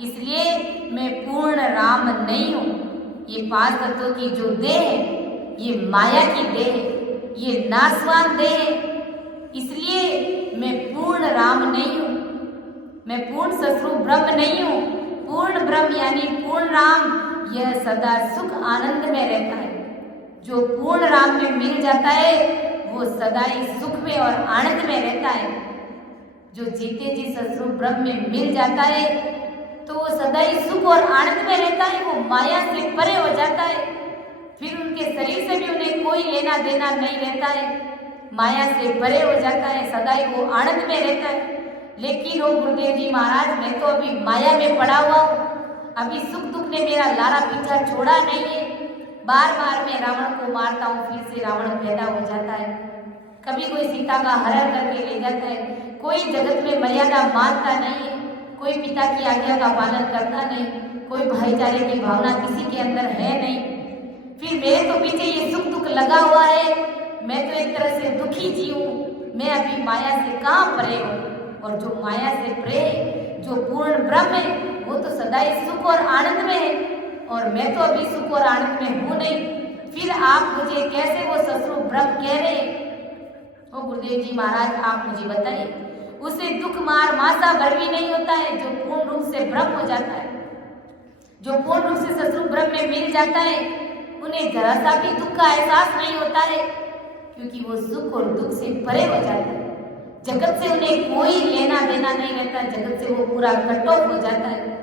इसलिए मैं पूर्ण राम नहीं हूँ। ये 5 तत्वों की जो देह है ये माया की देह है, ये नाशवान देह है, इसलिए मैं पूर्ण राम नहीं हूँ। मैं पूर्ण सस्वरूप ब्रह्म नहीं हूँ। पूर्ण ब्रह्म यानी पूर्ण राम यह सदा सुख आनंद में रहता है। जो पूर्ण राम में मिल जाता है वो सदा ही सुख में और आनंद में रहता है। जो जीते जी सस्वरूप ब्रह्म में मिल जाता है तो वो सदा ही सुख और आनंद में रहता है। वो माया से परे हो जाता है। फिर उनके शरीर से भी उन्हें कोई लेना देना नहीं रहता है। माया से परे हो जाता है, सदा ही वो आनंद में रहता है। लेकिन वो गुरुदेव जी महाराज, मैं तो अभी माया में पड़ा हुआ हूँ। अभी सुख दुख ने मेरा लारा पीछा छोड़ा नहीं है। बार बार मैं रावण को मारता हूँ, फिर से रावण पैदा हो जाता है। कभी कोई सीता का हरण करके ले जाता है। कोई जगत में मर्यादा मानता नहीं है। कोई पिता की आज्ञा का पालन करता नहीं। कोई भाईचारे की भावना किसी के अंदर है नहीं। फिर मेरे तो पीछे ये सुख दुख लगा हुआ है। मैं तो एक तरह से दुखी जी हूँ। मैं अभी माया से कहाँ परे हूँ? और जो माया से परे, जो पूर्ण ब्रह्म है, वो तो सदा ही सुख और आनंद में है, और मैं तो अभी सुख और आनंद में हूँ नहीं। फिर आप मुझे कैसे वो सस्वरूप ब्रह्म कह रहे हैं? ओ गुरुदेव जी महाराज, आप मुझे बताइए, उसे दुख मार मासा भर भी नहीं होता है जो पूर्ण रूप से ब्रह्म हो जाता है। जो पूर्ण रूप से सस्वरूप ब्रह्म में मिल जाता है उन्हें जरा सा भी दुख का एहसास नहीं होता है, क्योंकि वो सुख और दुख से परे हो जाता है। जगत से उन्हें कोई लेना देना नहीं रहता। जगत से वो पूरा कट ऑफ हो जाता है।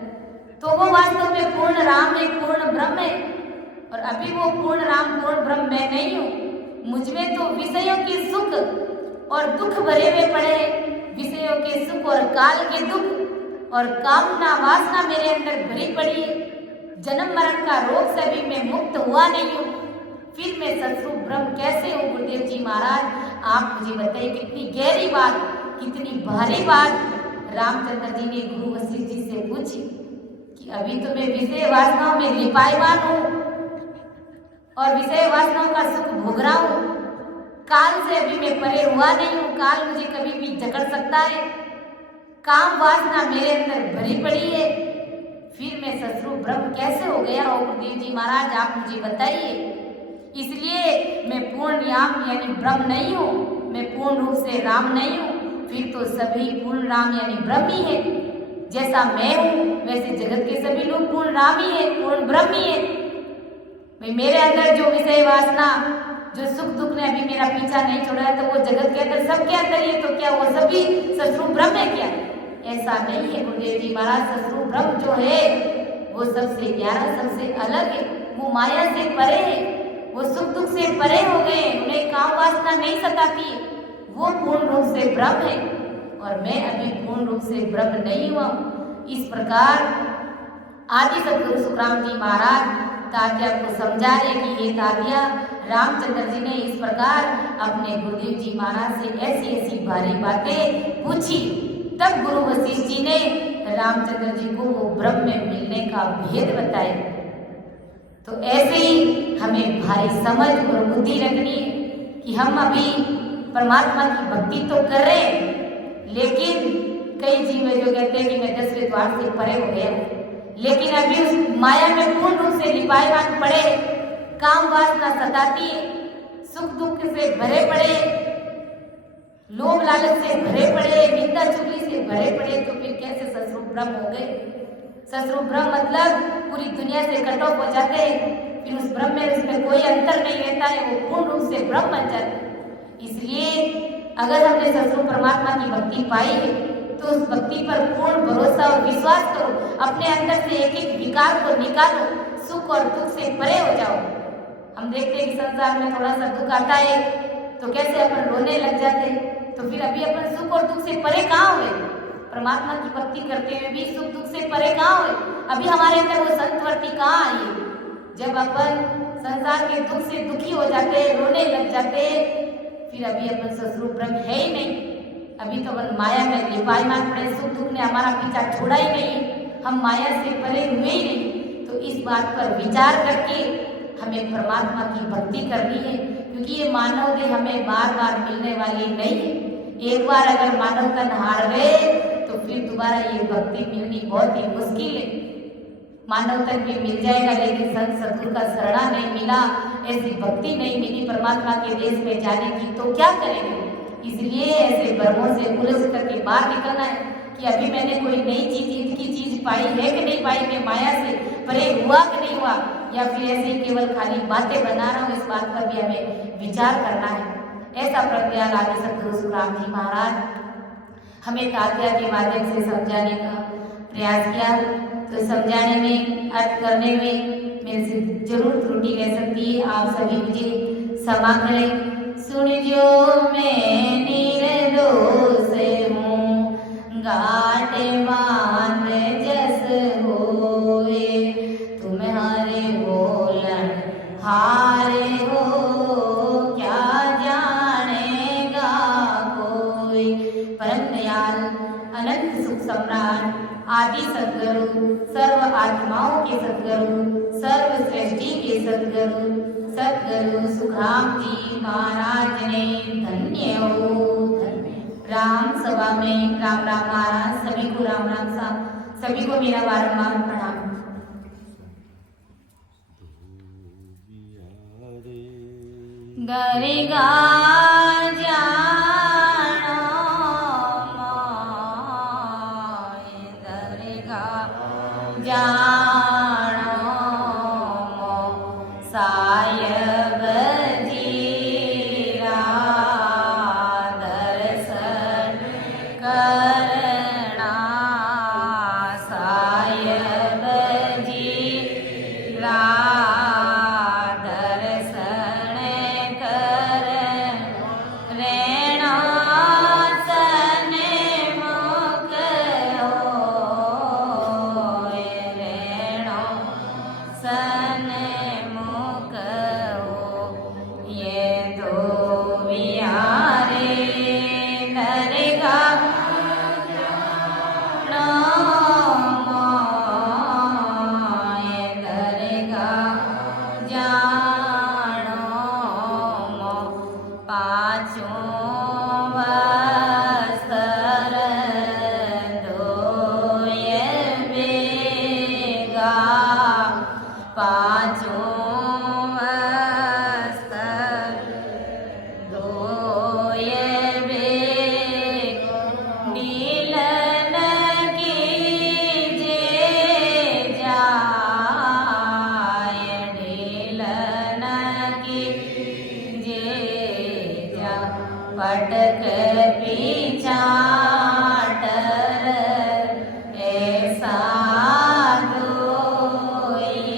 तो वो वास्तव में पूर्ण राम है, पूर्ण ब्रह्म है। और अभी वो पूर्ण राम पूर्ण ब्रह्म मैं नहीं हूँ। मुझमें तो विषयों के सुख और दुख भरे हुए पड़े हैं। विषयों के सुख और काल के दुख और कामना वासना मेरे अंदर भरी पड़ी है। जन्म मरण का रोग से भी मैं मुक्त हुआ नहीं हूँ। फिर मैं सस्वरूप ब्रह्म कैसे हूँ? गुरुदेव जी महाराज, आप मुझे बताइए। कितनी गहरी बात, कितनी भारी बात रामचंद्र जी ने गुरु वशिष्ठ जी से पूछी कि अभी तो मैं विषय वासनाओं में लिपायमान हूँ और विषय वासनाओं का सुख भोग रहा हूँ। काल से अभी मैं परे हुआ नहीं हूँ। काल मुझे कभी भी जकड़ सकता है। काम वासना मेरे अंदर भरी पड़ी है। फिर मैं सस्वरूप ब्रह्म कैसे हो गया? और गुरुदेव जी महाराज, आप मुझे बताइए। इसलिए मैं पूर्ण राम यानी ब्रह्म नहीं हूँ। मैं पूर्ण रूप से राम नहीं हूँ। फिर तो सभी पूर्ण राम यानी ब्रह्म ही है। जैसा मैं हूँ वैसे जगत के सभी लोग पूर्ण राम ही है, पूर्ण ब्रह्म ही है। भाई मेरे अंदर जो विषय वासना, जो सुख दुख ने अभी मेरा पीछा नहीं छोड़ा है, तो वो जगत के अंदर सबके अंदर ही है। तो क्या वो सभी सस्वरूप ब्रह्म है क्या? ऐसा नहीं है गुरुदेव जी महाराज। सस्वरूप ब्रह्म जो है वो सबसे न्यारा, सबसे अलग है। वो माया से परे है। वो सुख दुख से परे हो गए। उन्हें काम वासना नहीं सताती। वो पूर्ण रूप से ब्रह्म है और मैं अभी पूर्ण रूप से ब्रह्म नहीं हुआ। इस प्रकार आदि सद्गुरु सुखराम जी महाराज तात्या को समझा रहे कि ये तात्या, रामचंद्र जी ने इस प्रकार अपने गुरुदेव जी महाराज से ऐसी ऐसी भारी बातें पूछी। तब गुरु वशिष्ठ जी ने रामचंद्र जी को वो ब्रह्म में मिलने का भेद बताया। तो ऐसे ही हमें भारी समझ और बुद्धि रखनी है कि हम अभी परमात्मा की भक्ति तो कर रहे हैं, लेकिन कई जीव जो कहते हैं कि मैं 10वें द्वार से परे हो गया, लेकिन अभी उस माया में पूर्ण रूप से लिपायमान पड़े, काम वासना सताती है, सुख दुख से भरे पड़े, लोभ लालच से भरे पड़े, निंदा चुगली से भरे पड़े, तो फिर कैसे सस्वरूप ब्रह्म हो गए? सस्वरूप ब्रह्म मतलब पूरी दुनिया से कट ऑफ हो जाते हैं, फिर उस ब्रह्म में उसमें कोई अंतर नहीं रहता है, वो पूर्ण रूप से ब्रह्म बन जाता है। इसलिए अगर हमने सस्वरूप परमात्मा की भक्ति पाई है तो उस भक्ति पर पूर्ण भरोसा और विश्वास करो, अपने अंदर से एक एक विकार को निकालो, सुख और दुख से परे हो जाओ। हम देखते हैं कि संसार में थोड़ा सा दुख आता है तो कैसे अपन रोने लग जाते हैं, तो फिर अभी अपन सुख और दुख से परे कहाँ हुए? परमात्मा की भक्ति करते हुए भी सुख दुख से परे कहाँ हुए? अभी हमारे अंदर वो संतवर्ती कहाँ आई है? जब अपन संसार के दुख से दुखी हो जाते, रोने लग जाते, फिर अभी अपन सस्वरूप ब्रह्म है ही नहीं। अभी तो अपन माया में लिपायमान पड़े, सुख दुख ने हमारा पीछा छोड़ा ही नहीं, हम माया से परे हुए ही नहीं। तो इस बात पर विचार करके हमें परमात्मा की भक्ति करनी है, क्योंकि ये मानव देह हमें बार बार मिलने वाली नहीं है। एक बार अगर मानव तन हार गए तो फिर दोबारा ये भक्ति मिलनी बहुत ही मुश्किल है। मानव तन भी मिल जाएगा, लेकिन संत सद्गुरु का शरणा नहीं मिला, ऐसी भक्ति नहीं मिली परमात्मा के देश में जाने की, तो क्या करेंगे? इसलिए ऐसे भ्रमों से उलझ करके बाहर निकलना है कि अभी मैंने कोई नई चीज, ईद की चीज पाई है कि नहीं पाई, मैं माया से परे हुआ कि नहीं हुआ, या फिर ऐसे ही केवल खाली बातें बना रहा हूँ, इस बात पर भी हमें विचार करना है। ऐसा प्रज्ञान आदि सद्गुरु सुखराम जी महाराज हमें तात्या के माध्यम से समझाने का प्रयास किया। तो समझाने में, अर्थ करने में मेरे से जरूर त्रुटि रह सकती है, आप सभी मुझे क्षमा करें। सुन जो मैं निर्दोष हूँ, गाटे बांध जस होए, तुम्हारे बोलन हारे हो, क्या जानेगा कोई। परम दयाल अनंत सुख सम्राट आदि सद्गुरु, सर्व आत्माओं के सद्गुरु, सर्व सृष्टि के सद्गुरु, सद्गुरु सुखराम जी महाराज ने धन्य हो। राम सभा में राम राम महाराज, सभी को राम राम साहब, सभी को मेरा बारंबार प्रणाम। दरगा जानो मोय, दरगा जानो मो सायब जीरा, दर्शन करना सायब जीरा, दर्शन कर रेणा सने मुख होए, रेणा सने मुख हो। ये दो विहारे दरगा मोय, दरगा जानो मो पाँचों वस्त्र धोए बेगा, पाँचों वस्त्र धोए बेगा, नीलन कीजे जाय, नीलन कीजे जा, पटक पिछाटर ऐसा दोई,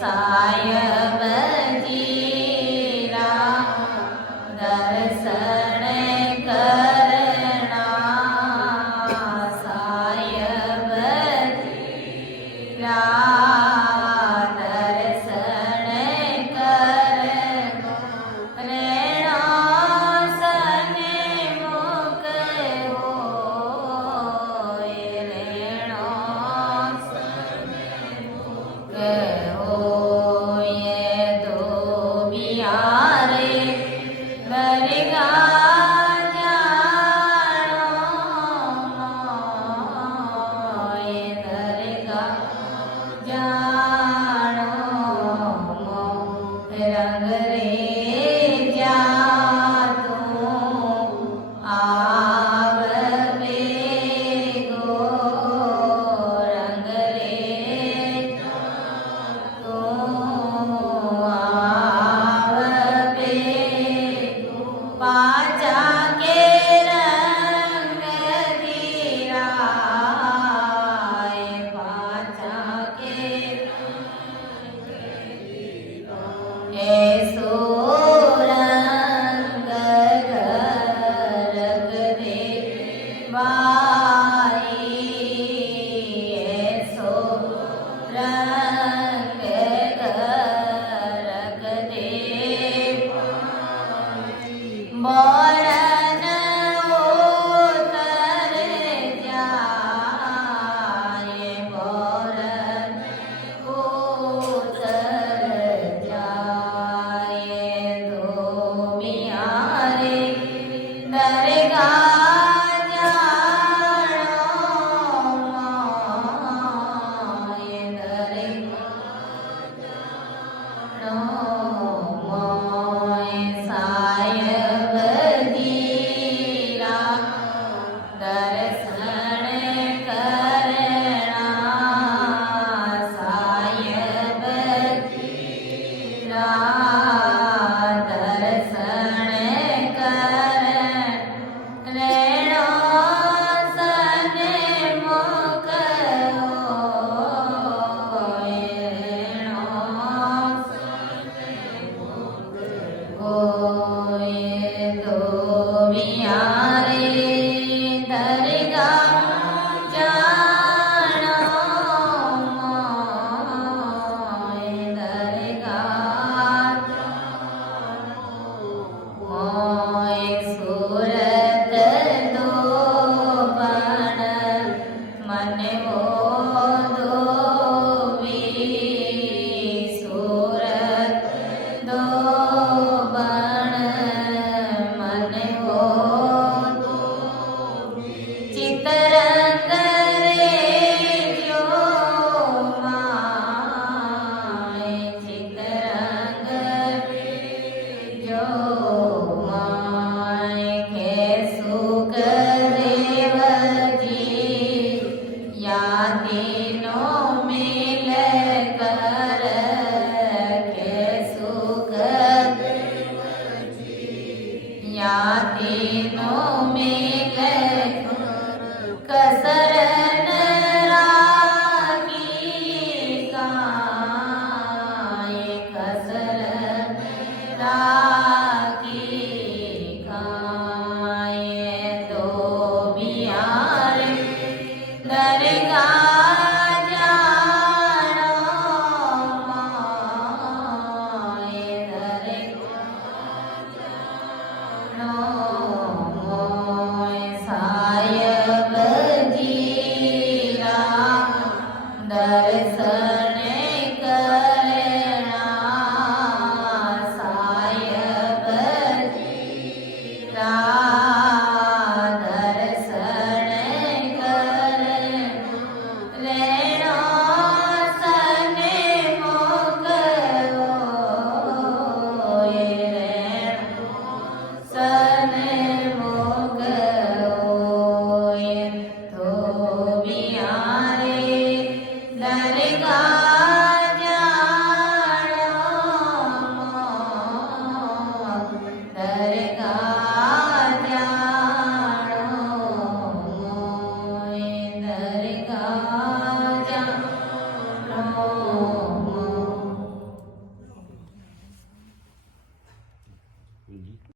સાય